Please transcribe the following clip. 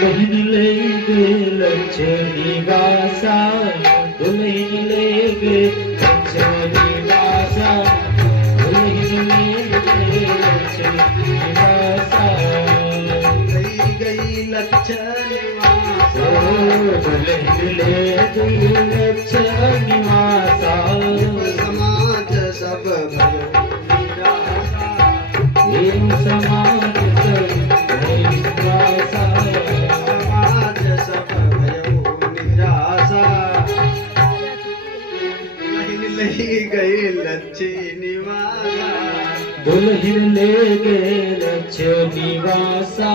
दुल्हन ले गे लक्ष्मी वासा, दुल्हन ले गे लक्ष्मी वासा, दुल्हन ले गे लक्ष्मी वासा। गई लक्ष्मी वासा, दुल्हन ले गई लक्ष्मी वासा। समाज सब भयो निराशा, समाज सब निराशा, समाज सब भयो निराशा। ले गई लक्ष्मी वासा, दुल्हन ले गे लक्ष्मी वासा।